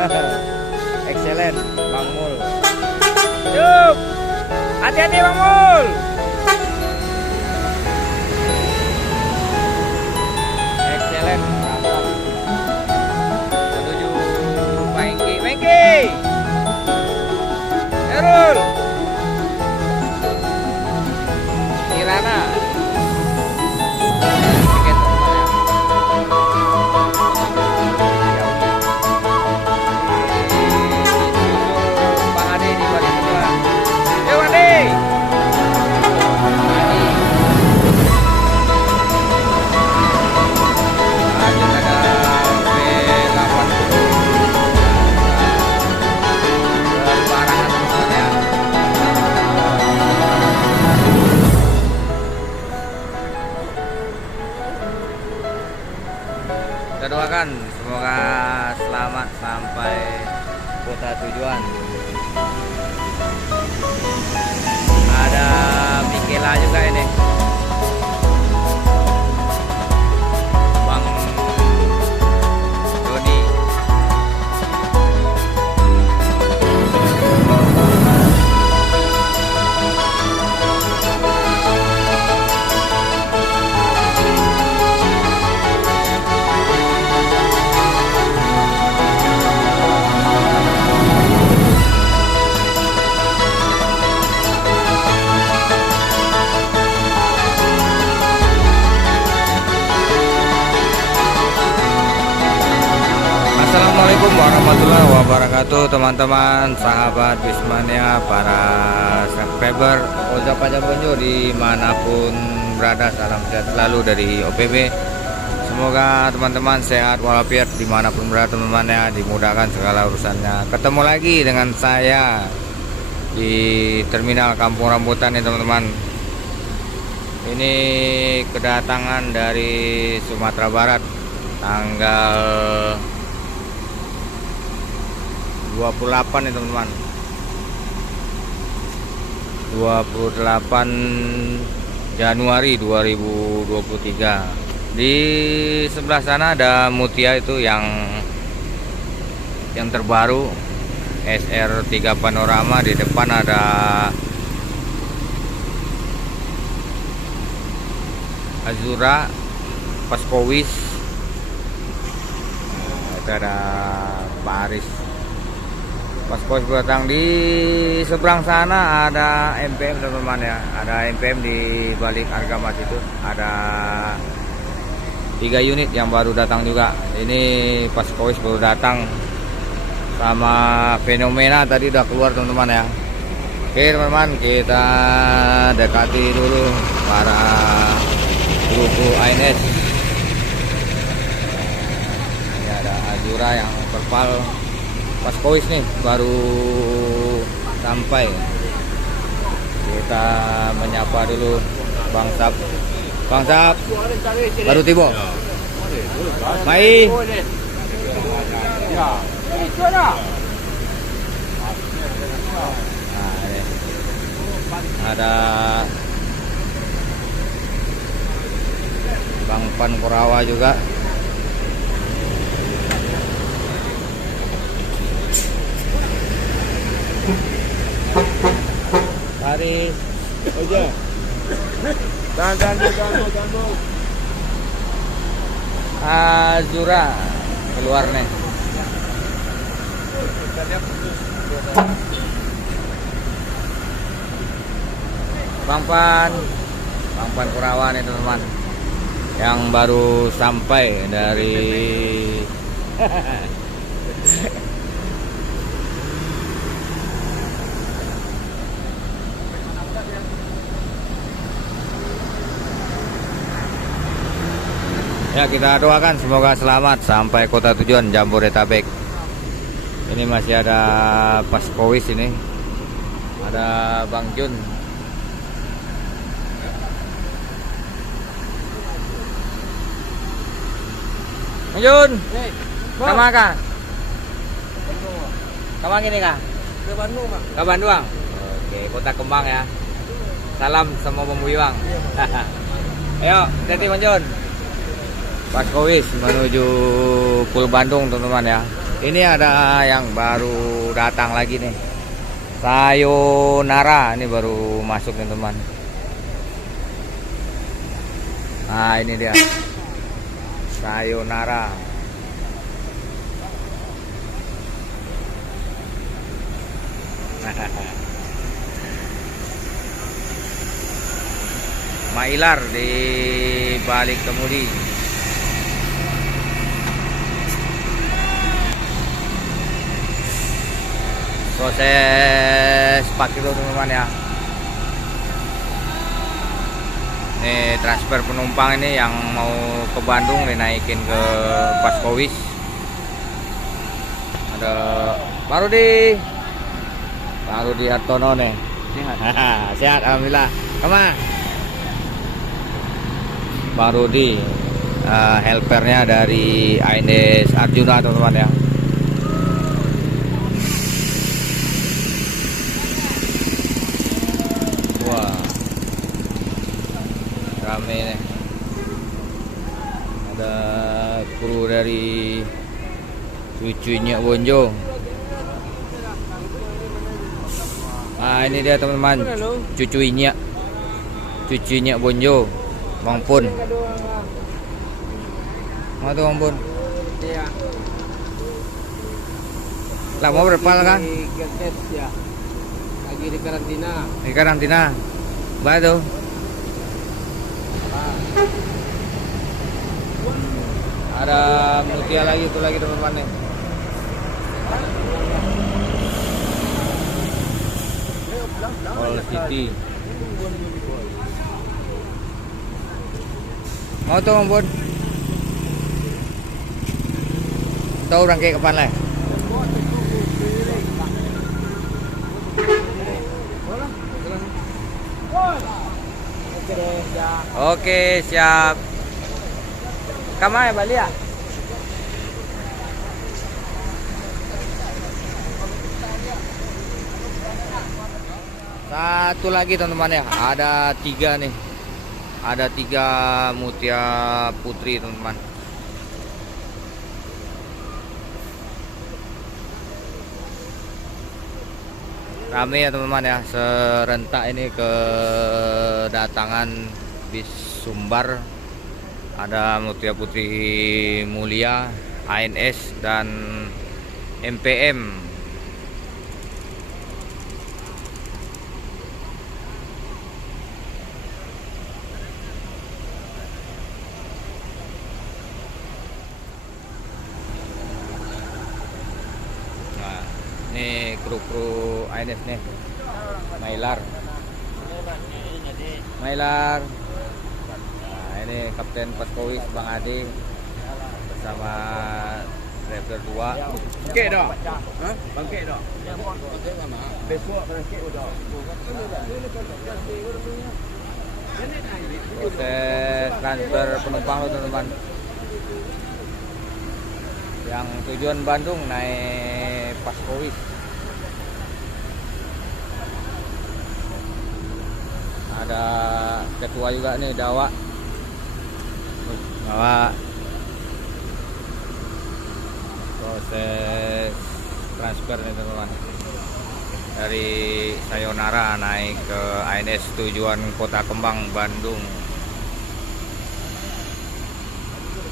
Excellent, Bang Mul. Yuk, hati-hati Bang Mul. Excellent, mantap. Menuju Mengki, Mengki. Erul. Kirana. Tiket teman ya. Bang Ade di balik kedua. Yuk Ade. Lanjut ada B80. Berbarangan teman ya. Kita doakan semoga selamat sampai kota tujuan. Ada Mikela juga ini. Bang Dodi. Assalamualaikum warahmatullahi wabarakatuh, teman-teman, sahabat Bismania, para subscriber Oza Pajak Bonjo dimanapun berada. Salam sehat selalu dari OPB. Semoga teman-teman sehat walafiat dimanapun berada, teman-teman ya, dimudahkan segala urusannya. Ketemu lagi dengan saya di Terminal Kampung Rambutan nih, teman-teman. Ini kedatangan dari Sumatera Barat tanggal 28 nih, teman-teman. 28 Januari 2023. Di sebelah sana ada Mutia itu yang terbaru SR3 Panorama. Di depan ada Azura Paskowis. Itu ada Pak Aris Paskowis datang. Di seberang sana ada MPM, teman-teman ya. Ada MPM di balik harga mas itu. Ada 3 unit yang baru datang juga. Ini Paskowis baru datang sama Fenomena tadi udah keluar, teman-teman ya. Oke teman-teman, kita dekati dulu para grup ANS. Ini ada Azura yang perpal. Paskowis nih baru sampai. Kita menyapa dulu Bang Sap. Bang Sap baru tiba. Baik. Ada Bang Pan Korawa juga. Haris aja. Dan Azura keluar nih. Bang Pan Kurawan nih, teman-teman, yang baru sampai dari ya, kita doakan semoga selamat sampai kota tujuan Jabodetabek. Ini masih ada Paskowis, ini ada Bang Jun. Bang Jun, sama kah? Kemana ini kah? Ke Bandung, Pak. Ke Bandung. Oke, Kota Kembang ya. Salam semua pembuyuang. Ayo, hati-hati Bang Jun. Paskowis menuju Pul Bandung, teman-teman ya. Ini ada yang baru datang lagi nih. Sayonara ini baru masuk nih teman. Nah ini dia Sayonara. Mailar di balik kemudi. Proses pakai dulu teman-teman ya. Ini transfer penumpang ini yang mau ke Bandung dinaikin ke Paskowis. Ada baru di Hartono nih. Sehat. Sehat alhamdulillah. Kemana? Baru di helpernya dari ANS Arjuna teman-teman ya. Wah, rame nih. Ada kru dari cucunya Bonjo. Nah ini dia teman-teman, cucunya Bonjo, Bang Pun. Mau tuh Bang Pun? Iya. Lah mau berapa kan? Ya. Lagi di karantina. Di karantina. Baru. Ada Mutia lagi itu lagi teman-teman nih. All City. Mau tuh Bang Pun? Tahu orang kayak kapan lah? Oke siap. Kamai Bali ya? Satu lagi teman-teman ya, ada 3 nih. Ada 3 Mutia Putri teman-teman. Rame ya teman-teman ya, serentak ini kedatangan bis Sumbar. Ada Mutia Putri Mulia, ANS dan MPM. Nah, ini kru-kru ANS nih. Mailar. Nah, ini Kapten Paskowis Bang Adi bersama driver 2. Bangkit dah. Hah? Bangkit dah. Besok bangkit dah. Proses transfer penumpang teman-teman. Yang tujuan Bandung naik Paskowis. Ada ketua juga nih, Dawa. Proses transfer nih teman-teman. Dari Sayonara naik ke ANS tujuan Kota Kembang Bandung.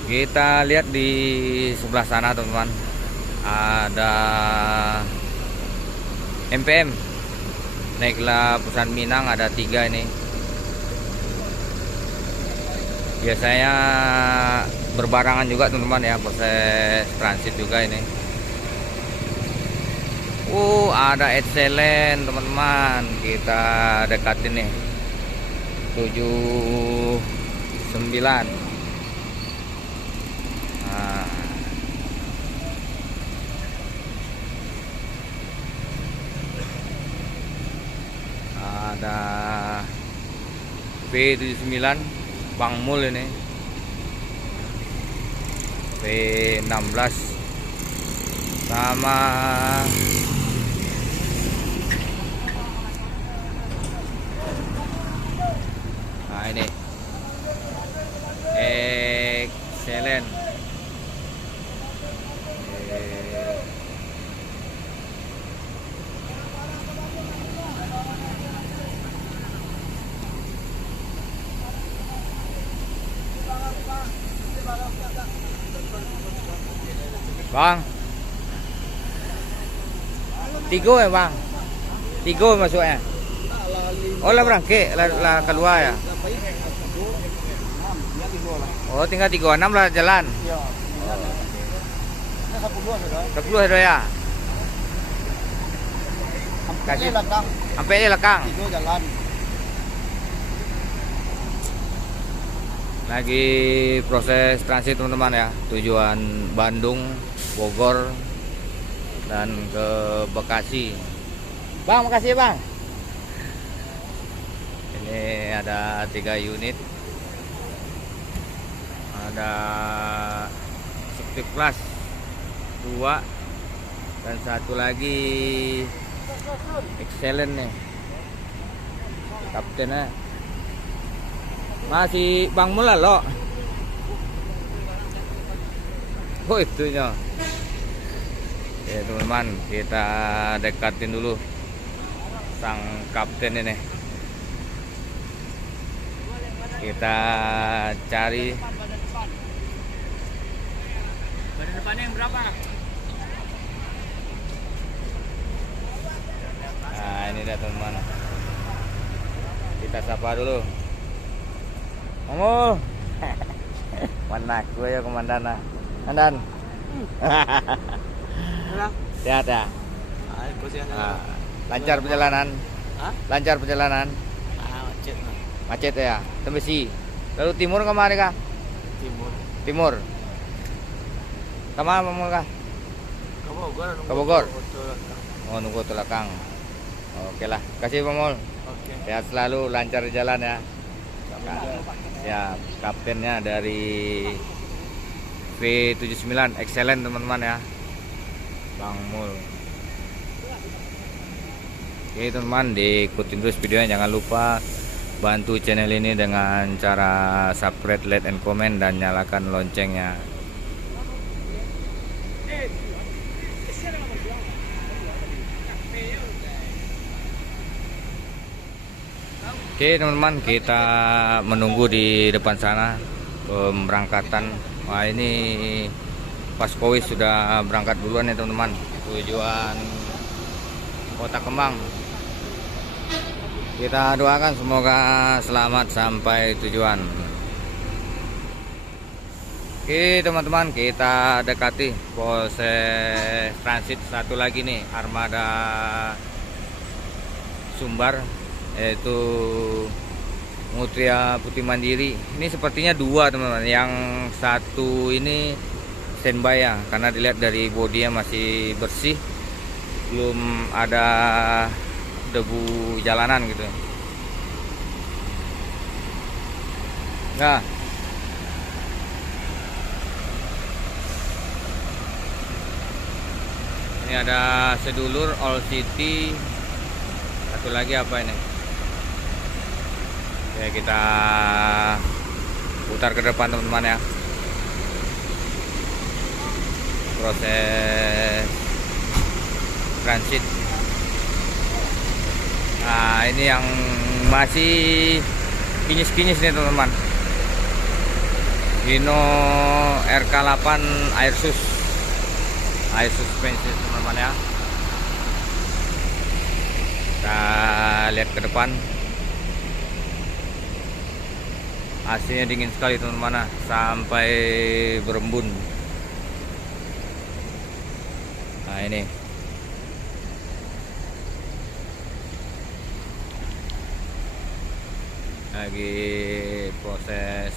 Kita lihat di sebelah sana teman-teman, ada MPM naiklah Perusahaan Minang, ada 3 ini. Biasanya berbarangan juga teman-teman ya, proses transit juga ini. Ada Excellent teman-teman, kita dekatin nih 79. Nah, ada P79 Bang Mul ini, P16 sama ini Excellent. Bang. Tigo ya bang. Tigo masuknya. Oh lah berangke lah kedua ya. Oh tinggal 36 lah jalan. Iya. Ini 10 sudah. 10 sudah ya. Kasih Lekang. sampai ini lekang. Itu jalan. Lagi proses transit teman-teman ya. Tujuan Bandung, Bogor, dan ke Bekasi. Bang, makasih ya bang. Ini ada 3 unit. Ada Executive Class 2 dan satu lagi Excellent nih. Kaptennya masih Bang Mula lo. Oh itunya. Ya teman-teman, kita dekatin dulu sang kapten ini. Kita cari Badan depannya yang berapa? Nah ini dia teman-teman. Kita sapa dulu. Mongol. Mana gue ya komandan. Komandan. Sehat ya? Ah, lancar perjalanan. Hah? Lancar perjalanan. Macet. Macet ya. Tembesi. Lalu timur kemana kah? Timur. Timur. Kemana mau kah? Ke Bogor. Ke Bogor. Oh nunggu telakang. Oke lah. Kasih Pak Mul. Oke. Sehat selalu, lancar di jalan ya. Ya, kaptennya dari V79 Excellent teman-teman ya. Bang Mul. Oke teman-teman, diikutin terus videonya, jangan lupa bantu channel ini dengan cara subscribe, like, and comment, dan nyalakan loncengnya. Oke teman-teman, kita menunggu di depan sana pemberangkatan. Wah ini Pas Kowis sudah berangkat duluan ya teman-teman, tujuan Kota Kembang. Kita doakan semoga selamat sampai tujuan. Oke teman-teman, kita dekati proses transit satu lagi nih, armada Sumbar, yaitu Mutria Putih Mandiri. Ini sepertinya dua teman-teman, yang satu ini standby ya, karena dilihat dari bodinya masih bersih, belum ada debu jalanan gitu. Nah, ini ada sedulur All City, satu lagi apa ini? Ya kita putar ke depan teman-teman ya. Proses transit. Nah ini yang masih kinyis-kinyis nih teman-teman, Hino RK8 air suspensi teman-teman ya. Kita lihat ke depan, AC-nya dingin sekali teman-teman, sampai berembun. Nah ini lagi proses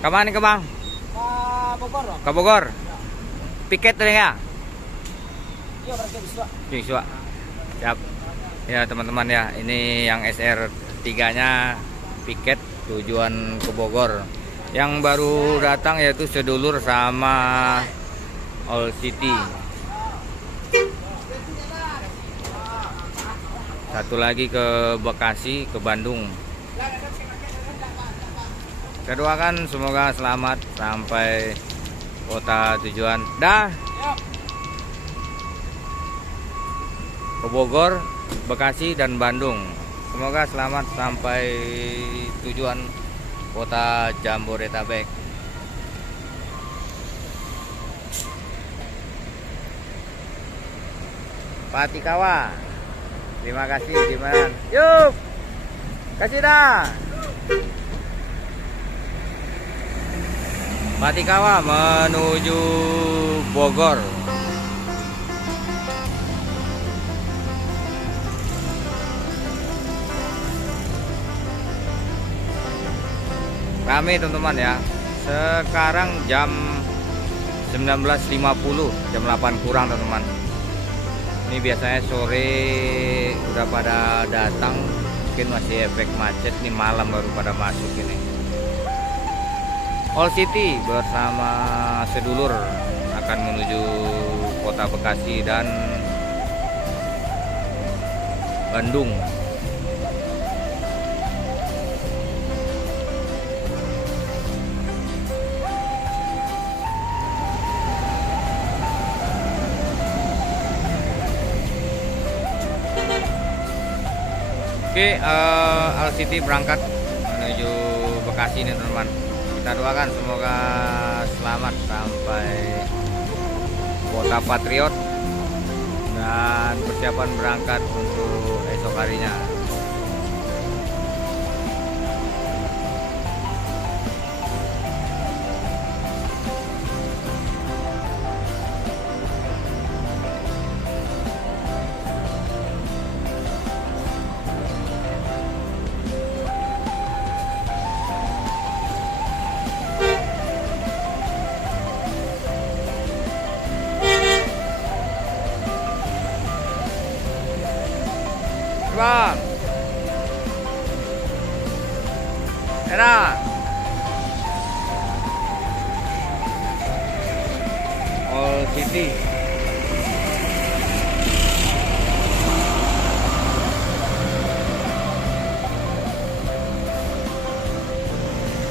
kemana ke Bang? Bogor. Ke Bogor. Piket tadi ya? Iya, berarti Siswa. Siap. Ya teman-teman ya, ini yang SR3 nya piket tujuan ke Bogor. Yang baru datang yaitu sedulur sama All City. Satu lagi ke Bekasi, ke Bandung. Kita doakan semoga selamat sampai kota tujuan. Dah. ke Bogor, Bekasi, dan Bandung. Semoga selamat sampai tujuan kota Jabodetabek. Pak Tikawa, terima kasih Diman. Yuk, kasih dah. Pak Tikawa menuju Bogor. Rame teman-teman ya. Sekarang jam 19.50, jam 8 kurang teman-teman. Ini biasanya sore udah pada datang, mungkin masih efek macet nih, malam baru pada masuk ini. All City bersama sedulur akan menuju kota Bekasi dan Bandung. Oke, All City berangkat menuju Bekasi nih teman-teman. Kita doakan semoga selamat sampai kota Patriot dan persiapan berangkat untuk esok harinya. Bang, enak. All City.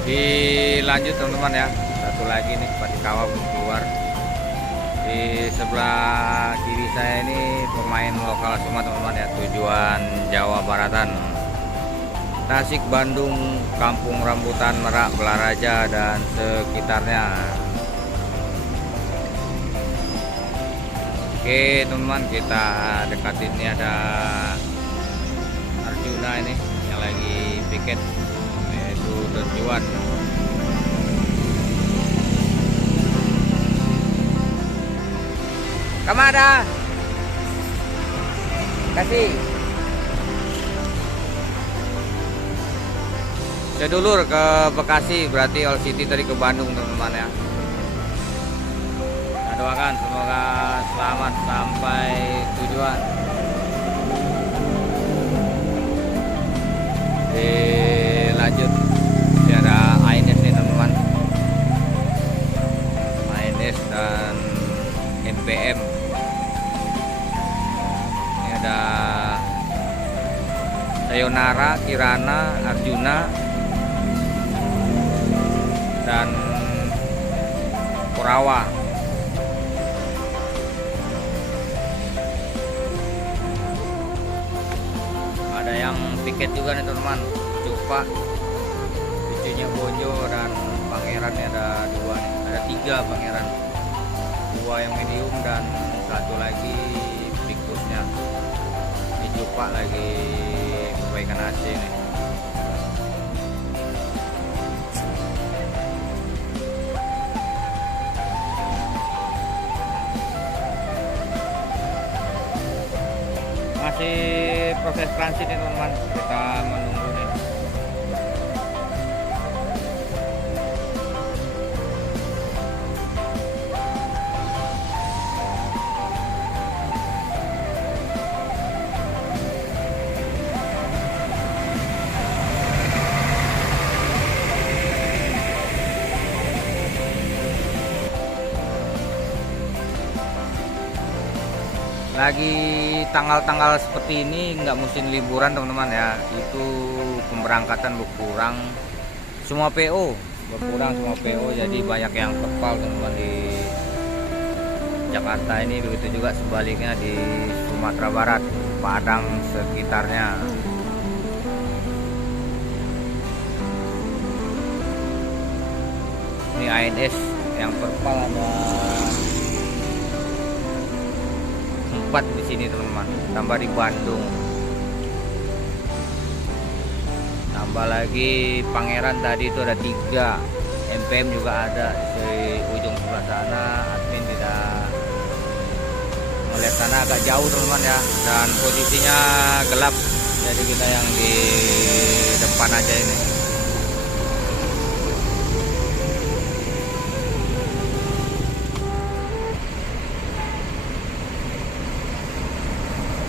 Dilanjut teman-teman ya. Satu lagi nih Pak Tikawa belum keluar. Di sebelah kiri saya ini pemain lokal semua teman-teman ya, tujuan Jawa Baratan, Tasik, Bandung, Kampung Rambutan, Merak, Belaraja dan sekitarnya. Oke teman-teman, kita dekatin, ini ada Arjuna ini yang lagi piket, yaitu tujuan. Kemana? Kasih. Sedulur ke Bekasi, berarti All City tadi ke Bandung teman-teman ya. Kita doakan semoga selamat sampai tujuan. Lanjut. Ini ada ANS nih teman-teman. ANS dan NPM. Ada Sayonara, Kirana, Arjuna, dan Kurawa. Ada yang piket juga nih teman-teman, Cupa, cucunya Bonjo dan pangerannya ada dua, ada tiga pangeran, dua yang medium dan satu lagi pikusnya. Cupa lagi perbaikan AC nih. Masih proses transit nih teman-teman, kita menunggu nih. Lagi tanggal-tanggal seperti ini nggak musim liburan teman-teman ya, itu pemberangkatan berkurang, semua PO berkurang, semua PO, jadi banyak yang kepal teman-teman di Jakarta ini, begitu juga sebaliknya di Sumatera Barat, Padang sekitarnya. Ini ANS yang perpal ada 4 di sini teman-teman, tambah di Bandung, tambah lagi Pangeran tadi itu ada 3, MPM juga ada di ujung sebelah sana. Admin tidak melihat sana, agak jauh teman-teman ya, dan posisinya gelap, jadi kita yang di depan aja ini.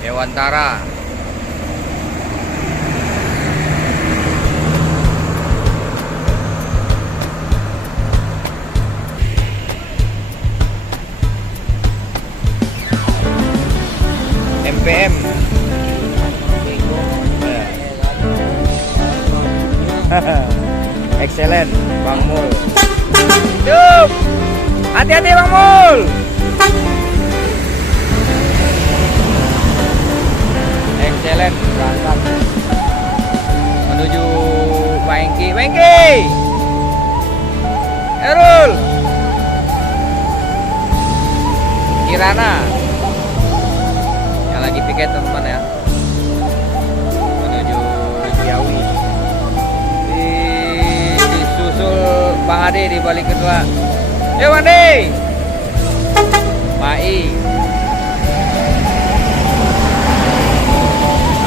Dewantara. MPM. Excellent, Bang Mul. Yup. Hati-hati Bang Mul. Excellent, berangkat menuju Wengki. Erul, Kirana yang lagi piket teman-teman ya, menuju Ciawi. Disusul Bang Ade di balik kedua. Yo Bang Ade, Mai.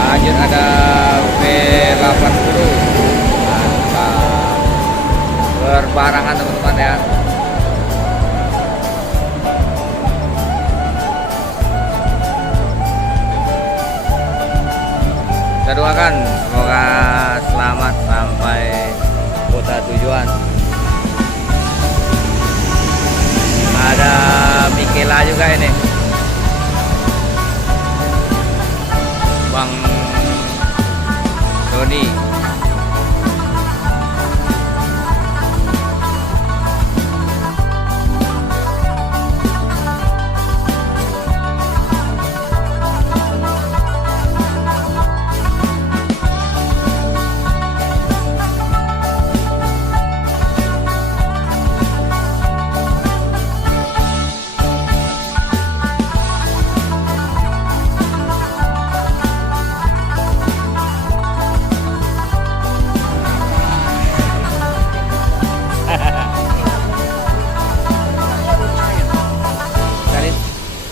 Lanjut ada V80, mantap, berbarangan teman-teman ya. Kita doakan semoga selamat sampai kota tujuan. Ada Mikela juga ini, Bang Doni.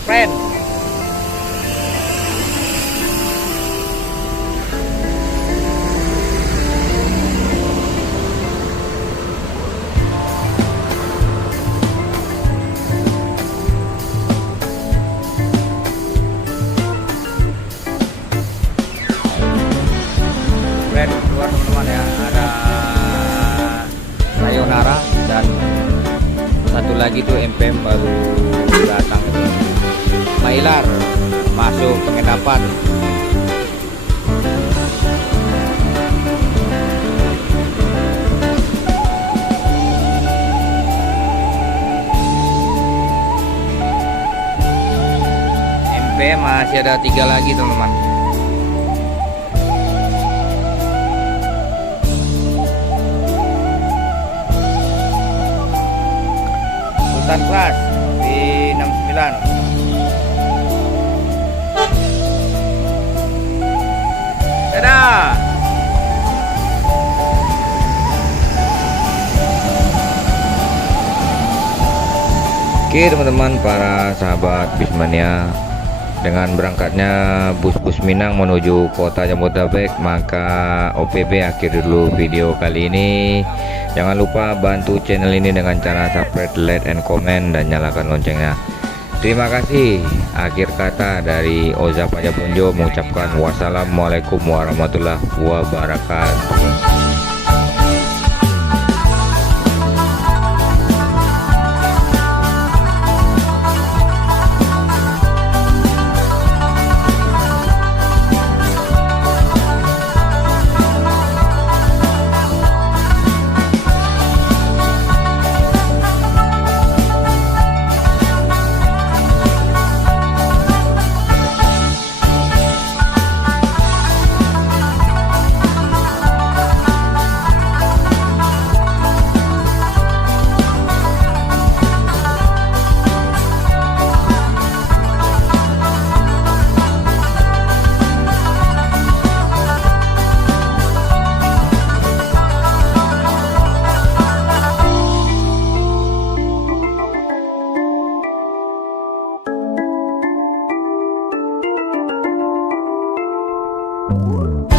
Friend. Friend keluar teman-teman ya, ada Sayonara dan satu lagi tuh MPM baru datang itu. Mailar masuk penginapan. MP masih ada 3 lagi teman-teman. Sultan Kelas di 69. Dadah. Oke teman-teman, para sahabat Bismania, dengan berangkatnya bus-bus Minang menuju kota Jabodetabek, maka OPB akhir dulu video kali ini. Jangan lupa bantu channel ini dengan cara subscribe, like, and comment, dan nyalakan loncengnya. Terima kasih. Akhir kata dari Oza Pajabonjo mengucapkan wassalamualaikum warahmatullahi wabarakatuh. Bye.